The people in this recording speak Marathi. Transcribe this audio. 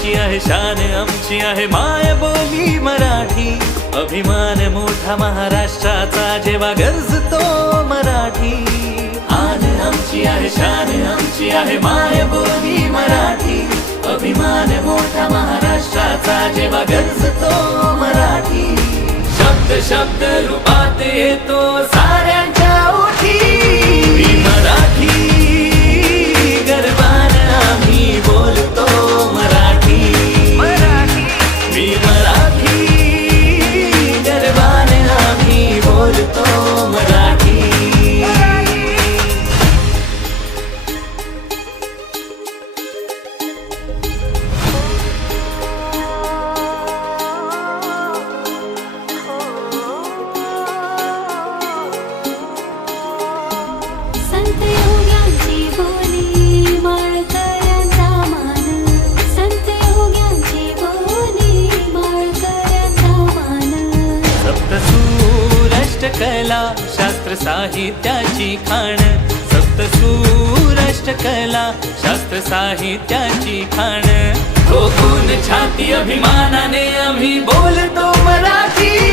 आमची आहे शान, आमची आहे मायबोली मराठी. अभिमान मोठा महाराष्ट्राचा जेव्हा गरजतो मराठी. आन आमची आहे शान, आमची आहे मायबोली मराठी. अभिमान मोठा महाराष्ट्राचा जेव्हा गरजतो मराठी. शब्द शब्द रूपात येतो साऱ्यांच्या ओठी. मी मराठी, गर्वान आम्ही बोलतो मराठी. मी मराठी, गर्वान आम्ही बोलतो मराठी. संत योग्यांची बोली माळकऱ्यांचा मान. संत योग्यांची बोली माळकऱ्यांचा मान. सप्तसूर अष्टकला शास्त्र साहित्याची खाण. सप्तसूर अष्टकला शास्त्र साहित्याची खाण. ठोकून छाती अभिमानाने आम्ही बोलतो मराठी.